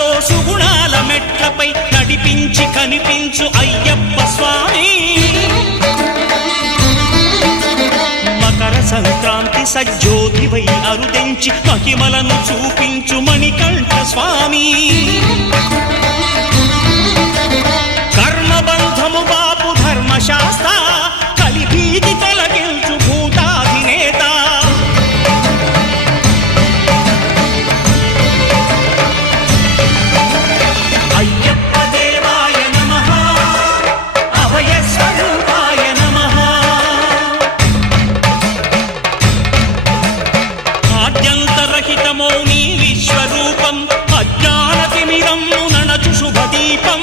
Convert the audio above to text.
సుఖాలతో సుగుణాల మెట్లపై నడిపించి కనిపించు అయ్యప్ప స్వామి. మకర సంక్రాంతి సజ్జోతివై అరుదెంచి మహిమలను చూపించు మణికంఠ స్వామి. కర్మబంధము బాపు ధర్మశాస్త్ర కలిభీతి తొలగించు భూతాధినేత. అయ్యప్ప దేవాయ నమః, అభయ స్వరూపాయ నమః. ఆద్యంతరహితమో నీ విశ్వరూపం, అజ్ఞానతిమిరం నణచు శుభదీపం.